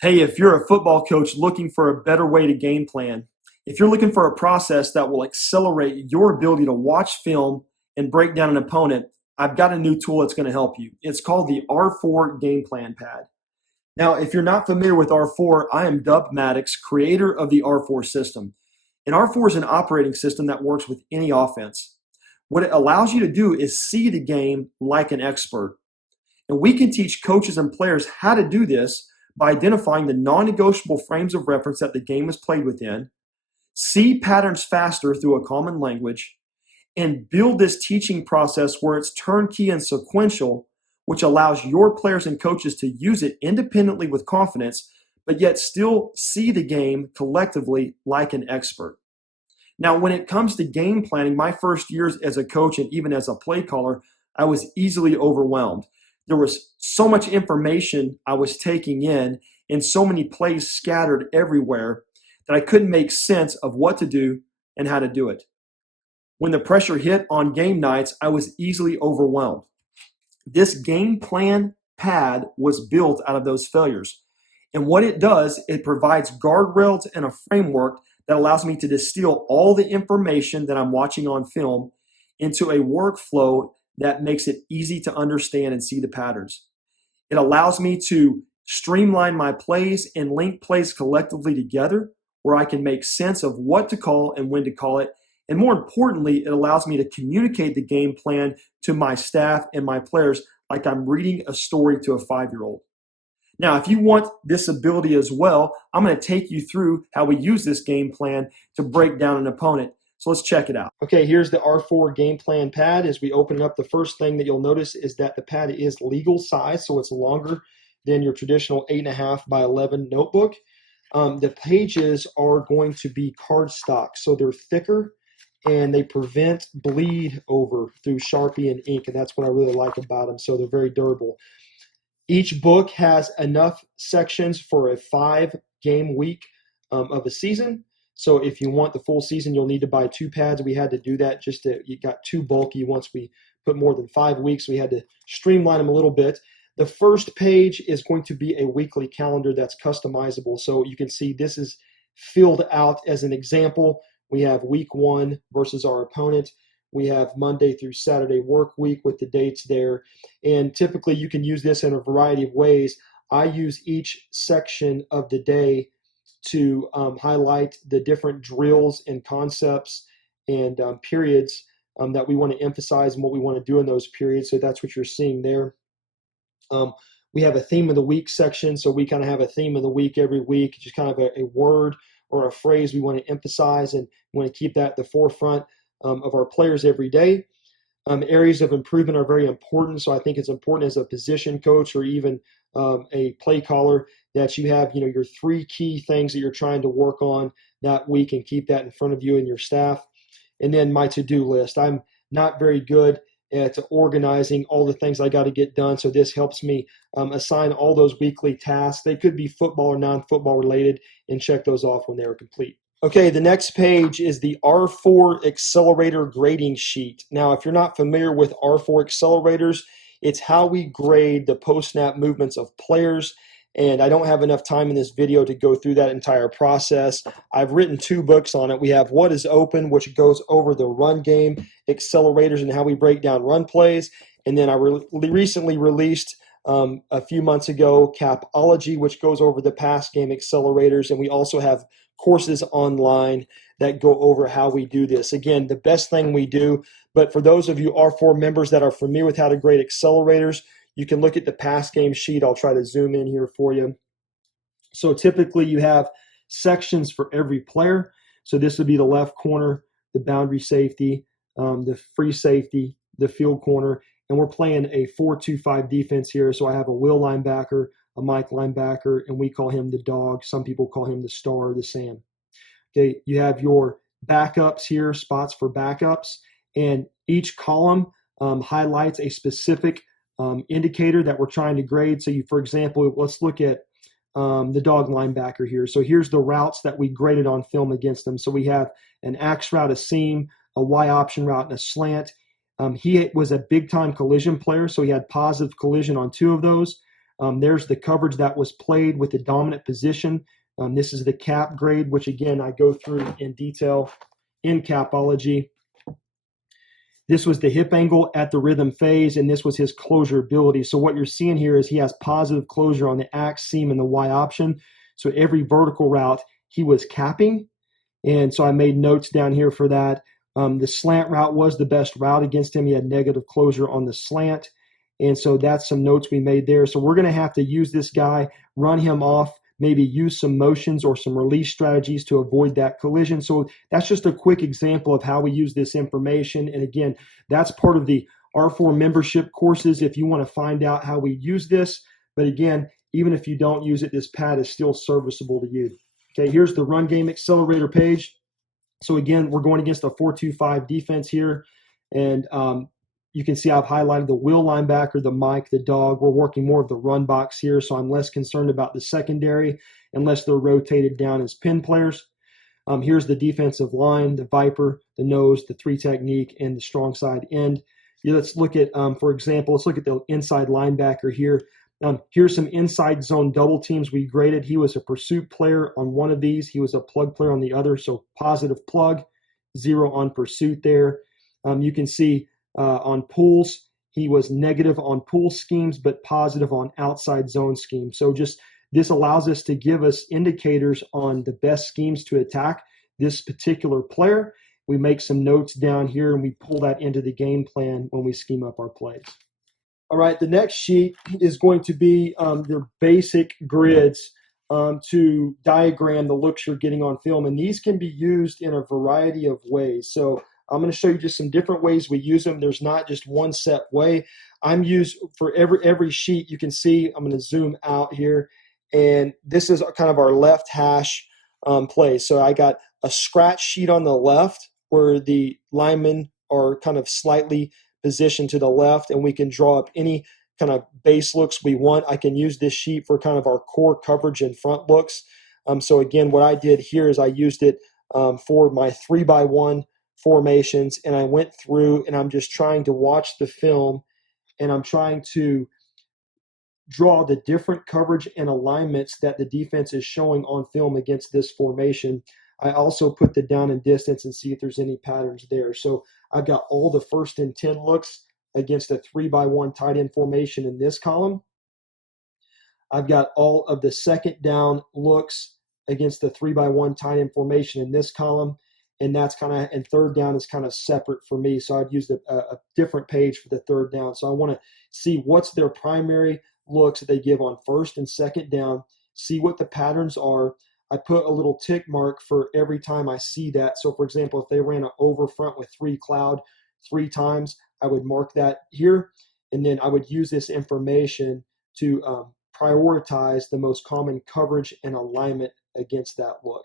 Hey, if you're a football coach looking for a better way to game plan, if you're looking for a process that will accelerate your ability to watch film and break down an opponent, I've got a new tool that's going to help you. It's called the R4 Game Plan Pad. Now, if you're not familiar with R4, I am dubbed Maddox, creator of the R4 system. And R4 is an operating system that works with any offense. What it allows you to do is see the game like an expert. And we can teach coaches and players how to do this by identifying the non-negotiable frames of reference that the game is played within, see patterns faster through a common language, and build this teaching process where it's turnkey and sequential, which allows your players and coaches to use it independently with confidence, but yet still see the game collectively like an expert. Now, when it comes to game planning, my first years as a coach and even as a play caller, I was easily overwhelmed. There was so much information I was taking in and so many plays scattered everywhere that I couldn't make sense of what to do and how to do it. When the pressure hit on game nights, I was easily overwhelmed. This game plan pad was built out of those failures. And what it does, it provides guardrails and a framework that allows me to distill all the information that I'm watching on film into a workflow that makes it easy to understand and see the patterns. It allows me to streamline my plays and link plays collectively together where I can make sense of what to call and when to call it. And more importantly, it allows me to communicate the game plan to my staff and my players like I'm reading a story to a 5-year-old. Now, if you want this ability as well, I'm going to take you through how we use this game plan to break down an opponent. So let's check it out. Okay, here's the R4 game plan pad. As we open it up, the first thing that you'll notice is that the pad is legal size, so it's longer than your traditional 8.5 by 11 notebook. The pages are going to be cardstock, so they're thicker and they prevent bleed over through Sharpie and ink, and that's what I really like about them, so they're very durable. Each book has enough sections for a 5-game week of a season. So if you want the full season, you'll need to buy 2 pads. We had to do that it got too bulky once we put more than 5 weeks. We had to streamline them a little bit. The first page is going to be a weekly calendar that's customizable. So you can see this is filled out as an example. We have week 1 versus our opponent. We have Monday through Saturday work week with the dates there. And typically you can use this in a variety of ways. I use each section of the day to highlight the different drills and concepts and periods that we want to emphasize and what we want to do in those periods. So that's what you're seeing there. We have a theme of the week section. So we kind of have a theme of the week every week, just kind of a word or a phrase we want to emphasize, and we want to keep that at the forefront of our players every day. Areas of improvement are very important. So I think it's important as a position coach or even a play caller that you have, your 3 key things that you're trying to work on that week and keep that in front of you and your staff. And then my to-do list. I'm not very good at organizing all the things I got to get done. So this helps me assign all those weekly tasks. They could be football or non-football related and check those off when they are complete. Okay, the next page is the R4 Accelerator Grading Sheet. Now, if you're not familiar with R4 accelerators, it's how we grade the post-snap movements of players. And I don't have enough time in this video to go through that entire process. I've written 2 books on it. We have What is Open, which goes over the run game accelerators and how we break down run plays. And then I recently released a few months ago Capology, which goes over the pass game accelerators. And we also have courses online that go over how we do this. Again, the best thing we do, but for those of you R4 members that are familiar with how to grade accelerators, you can look at the pass game sheet. I'll try to zoom in here for you. So typically you have sections for every player. So this would be the left corner, the boundary safety, the free safety, the field corner, and we're playing a 4-2-5 defense here. So I have a Will linebacker, a Mike linebacker, and we call him the dog. Some people call him the star or the Sam. Okay, you have your backups here, spots for backups, and each column highlights a specific indicator that we're trying to grade. So for example, let's look at the dog linebacker here. So here's the routes that we graded on film against them. So we have an X route, a seam, a Y option route, and a slant. He was a big-time collision player, so he had positive collision on 2 of those. There's the coverage that was played with the dominant position. This is the cap grade, which again, I go through in detail in Capology. This was the hip angle at the rhythm phase, and this was his closure ability. So what you're seeing here is he has positive closure on the axe, seam, and the Y option. So every vertical route he was capping, and so I made notes down here for that. The slant route was the best route against him. He had negative closure on the slant, and so that's some notes we made there. So we're going to have to use this guy, run him off, maybe use some motions or some release strategies to avoid that collision. So that's just a quick example of how we use this information. And again, that's part of the R4 membership courses if you want to find out how we use this. But again, even if you don't use it, this pad is still serviceable to you. Okay, here's the run game accelerator page. So again, we're going against a 4-2-5 defense here. And you can see I've highlighted the will linebacker, the Mike, the dog. We're working more of the run box here, so I'm less concerned about the secondary unless they're rotated down as pin players. Here's the defensive line, the Viper, the nose, the 3 technique, and the strong side end. Let's look at, for example, let's look at the inside linebacker here. Here's some inside zone double teams we graded. He was a pursuit player on one of these. He was a plug player on the other, so positive plug, 0 on pursuit there. You can see on pulls, he was negative on pull schemes, but positive on outside zone schemes. So just this allows us to give us indicators on the best schemes to attack this particular player. We make some notes down here and we pull that into the game plan when we scheme up our plays. All right, the next sheet is going to be your basic grids to diagram the looks you're getting on film. And these can be used in a variety of ways. So I'm going to show you just some different ways we use them. There's not just one set way. I'm used for every sheet. You can see, I'm going to zoom out here. And this is kind of our left hash play. So I got a scratch sheet on the left where the linemen are kind of slightly positioned to the left, and we can draw up any kind of base looks we want. I can use this sheet for kind of our core coverage and front looks. So again, what I did here is I used it for my 3x1 formations, and I went through and I'm just trying to watch the film and I'm trying to draw the different coverage and alignments that the defense is showing on film against this formation. I also put the down and distance and see if there's any patterns there. So I've got all the 1st and 10 looks against a 3x1 tight end formation in this column. I've got all of the 2nd down looks against the 3x1 tight end formation in this column. And that's kind of, and 3rd down is kind of separate for me. So I'd use a different page for the 3rd down. So I want to see what's their primary looks that they give on 1st and 2nd down, see what the patterns are. I put a little tick mark for every time I see that. So for example, if they ran an over front with 3 cloud 3 times, I would mark that here. And then I would use this information to prioritize the most common coverage and alignment against that look.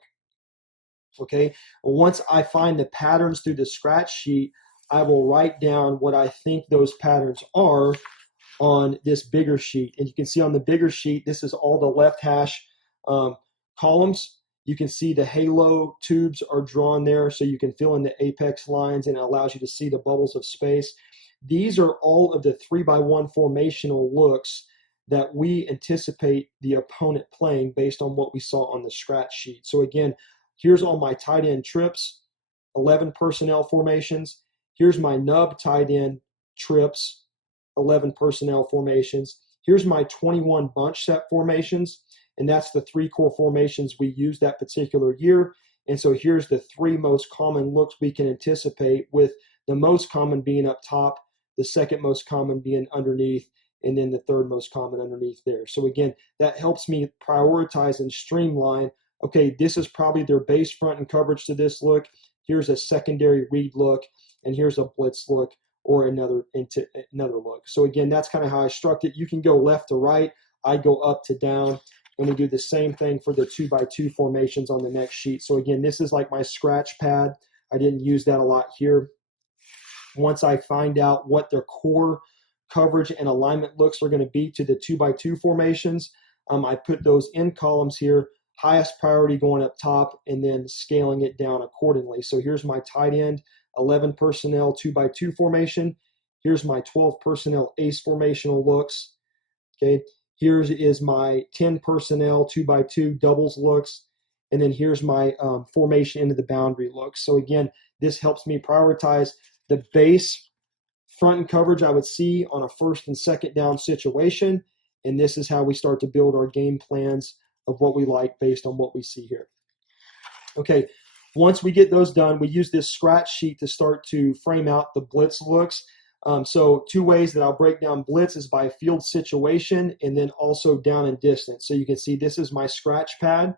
Okay, well, once I find the patterns through the scratch sheet, I will write down what I think those patterns are on this bigger sheet. And you can see on the bigger sheet, this is all the left hash columns. You can see the halo tubes are drawn there, so you can fill in the apex lines, and it allows you to see the bubbles of space. These are all of the 3x1 formational looks that we anticipate the opponent playing based on what we saw on the scratch sheet. So again, here's all my tight end trips, 11 personnel formations. Here's my nub tight end trips, 11 personnel formations. Here's my 21 bunch set formations, and that's the 3 core formations we used that particular year. And so here's the 3 most common looks we can anticipate, with the most common being up top, the 2nd most common being underneath, and then the 3rd most common underneath there. So again, that helps me prioritize and streamline. Okay, this is probably their base front and coverage to this look. Here's a secondary read look, and here's a blitz look, or another look. So again, that's kind of how I structured it. You can go left to right. I go up to down, and we do the same thing for the 2x2 formations on the next sheet. So again, this is like my scratch pad. I didn't use that a lot here. Once I find out what their core coverage and alignment looks are going to be to the 2x2 formations, I put those in columns here, highest priority going up top, and then scaling it down accordingly. So here's my tight end 11 personnel 2x2 formation. Here's my 12 personnel ace formational looks. Okay, Here is my 10 personnel 2x2 doubles looks. And then here's my formation into the boundary looks. So again, this helps me prioritize the base front and coverage I would see on a first and second down situation. And this is how we start to build our game plans of what we like based on what we see here. Okay, once we get those done, we use this scratch sheet to start to frame out the blitz looks. So two ways that I'll break down blitz is by field situation and then also down and distance. So you can see this is my scratch pad.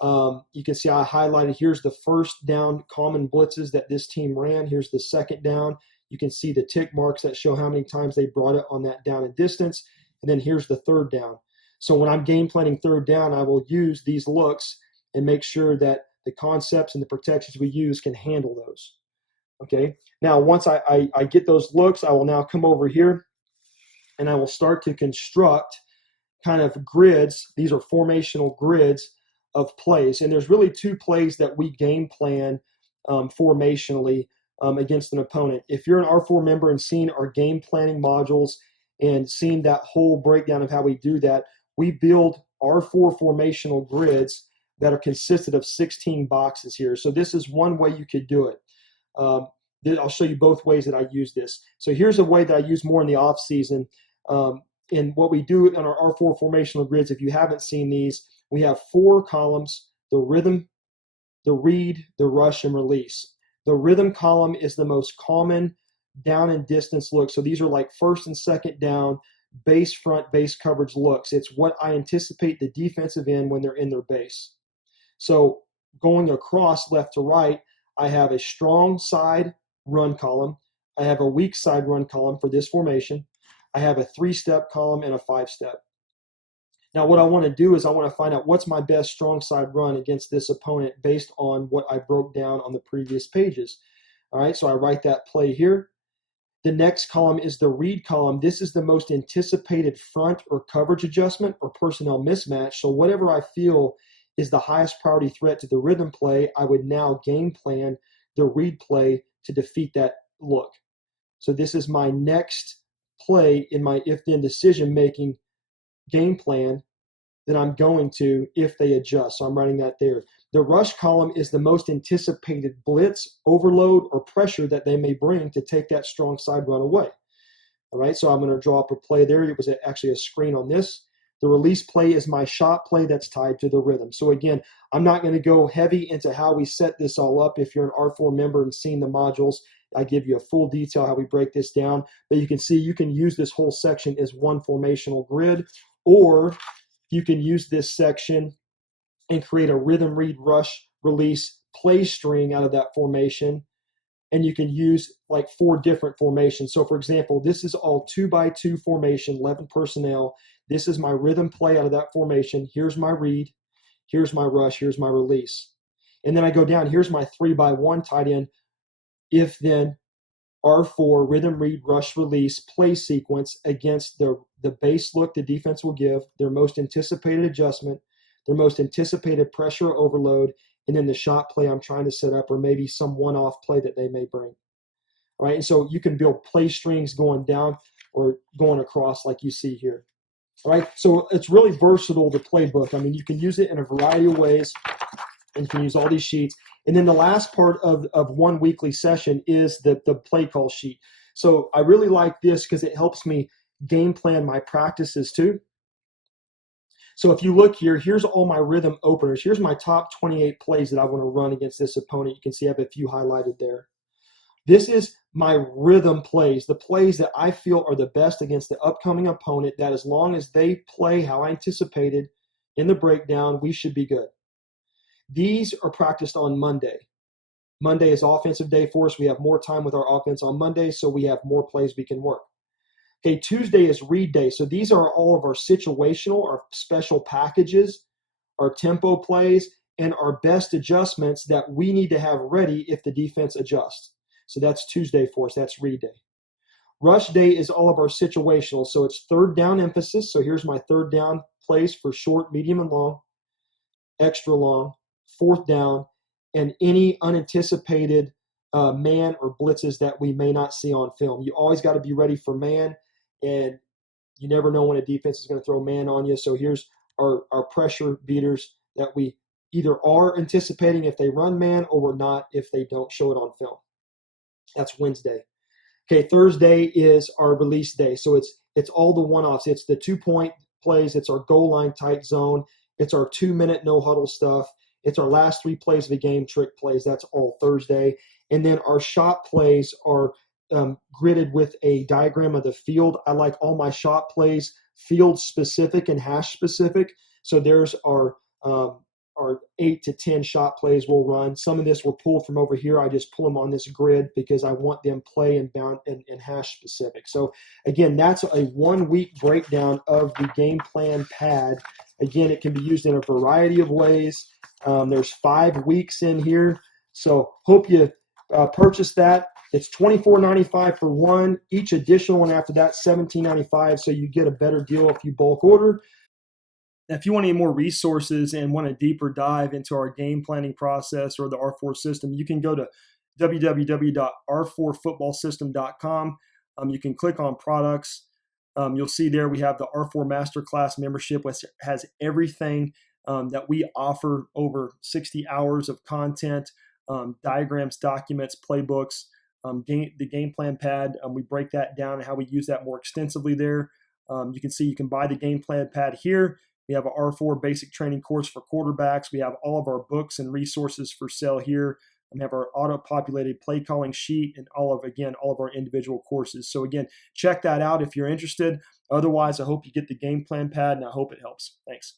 You can see I highlighted, here's the first down common blitzes that this team ran. Here's the second down. You can see the tick marks that show how many times they brought it on that down and distance. And then here's the third down. So when I'm game planning third down, I will use these looks and make sure that the concepts and the protections we use can handle those. Okay. Now, once I get those looks, I will now come over here and I will start to construct kind of grids. These are formational grids of plays. And there's really two plays that we game plan formationally against an opponent. If you're an R4 member and seen our game planning modules and seen that whole breakdown of how we do that, we build R4 formational grids that are consisted of 16 boxes here. So this is one way you could do it. I'll show you both ways that I use this. So here's a way that I use more in the off season. And what we do in our R4 formational grids, if you haven't seen these, we have 4 columns: the rhythm, the read, the rush, and release. The rhythm column is the most common down and distance look. So these are like first and second down, base front, base coverage looks. It's what I anticipate the defensive end when they're in their base. So going across left to right, I have a strong side run column. I have a weak side run column for this formation. I have a 3-step column and a 5-step. Now what I want to do is I want to find out what's my best strong side run against this opponent based on what I broke down on the previous pages. All right, so I write that play here. The next column is the read column. This is the most anticipated front or coverage adjustment or personnel mismatch. So whatever I feel is the highest priority threat to the rhythm play, I would now game plan the read play to defeat that look. So this is my next play in my if-then decision-making game plan that I'm going to if they adjust. So I'm writing that there. The rush column is the most anticipated blitz, overload, or pressure that they may bring to take that strong side run away. All right, so I'm going to draw up a play there. It was actually a screen on this. The release play is my shot play that's tied to the rhythm. So again, I'm not going to go heavy into how we set this all up. If you're an R4 member and seen the modules, I give you a full detail how we break this down. But you can see you can use this whole section as one formational grid, or you can use this section and create a rhythm, read, rush, release play string out of that formation. And you can use like 4 different formations. So for example, this is all 2x2 formation, 11 personnel. This is my rhythm play out of that formation. Here's my read. Here's my rush. Here's my release. And then I go down. Here's my 3x1 tight end. If then R4 rhythm, read, rush, release play sequence against the base look the defense will give, their most anticipated adjustment, their most anticipated pressure or overload, and then the shot play I'm trying to set up, or maybe some one-off play that they may bring. All right, and so you can build play strings going down or going across like you see here. All right, so it's really versatile, the playbook. I mean, you can use it in a variety of ways, and you can use all these sheets. And then the last part of one weekly session is the play call sheet. So I really like this because it helps me game plan my practices too. So if you look here, here's all my rhythm openers. Here's my top 28 plays that I want to run against this opponent. You can see I have a few highlighted there. This is my rhythm plays, the plays that I feel are the best against the upcoming opponent, that as long as they play how I anticipated in the breakdown, we should be good. These are practiced on Monday. Monday is offensive day for us. We have more time with our offense on Monday, so we have more plays we can work. Okay, Tuesday is read day. So these are all of our situational, our special packages, our tempo plays, and our best adjustments that we need to have ready if the defense adjusts. So that's Tuesday for us. That's read day. Rush day is all of our situational. So it's third down emphasis. So here's my third down plays for short, medium, and long, extra long, fourth down, and any unanticipated man or blitzes that we may not see on film. You always got to be ready for man. And You never know when a defense is going to throw man on you. So here's our pressure beaters that we either are anticipating if they run man, or we're not if they don't show it on film. That's Wednesday. Okay, Thursday is our release day. So it's all the one-offs. It's the 2-point plays. It's our goal line tight zone. It's our 2-minute no huddle stuff. It's our last 3 plays of the game, trick plays. That's all Thursday. And then our shot plays are gridded with a diagram of the field. I like all my shot plays field specific and hash specific. So there's our 8 to 10 shot plays we'll run. Some of this were pulled from over here. I just pull them on this grid because I want them play and bound and hash specific. So again, that's a 1-week breakdown of the game plan pad. Again, it can be used in a variety of ways. There's 5 weeks in here. So hope you purchase that. It's $24.95 for one. Each additional one after that, $17.95. So you get a better deal if you bulk order. Now, if you want any more resources and want a deeper dive into our game planning process or the R4 system, you can go to www.r4footballsystem.com. You can click on products. You'll see there we have the R4 Masterclass membership, which has everything that we offer, over 60 hours of content, diagrams, documents, playbooks, the game plan pad. We break that down and how we use that more extensively there. You can see you can buy the game plan pad here. We have an R4 basic training course for quarterbacks. We have all of our books and resources for sale here. We have our auto-populated play calling sheet and all of our individual courses. So again, check that out if you're interested. Otherwise, I hope you get the game plan pad and I hope it helps. Thanks.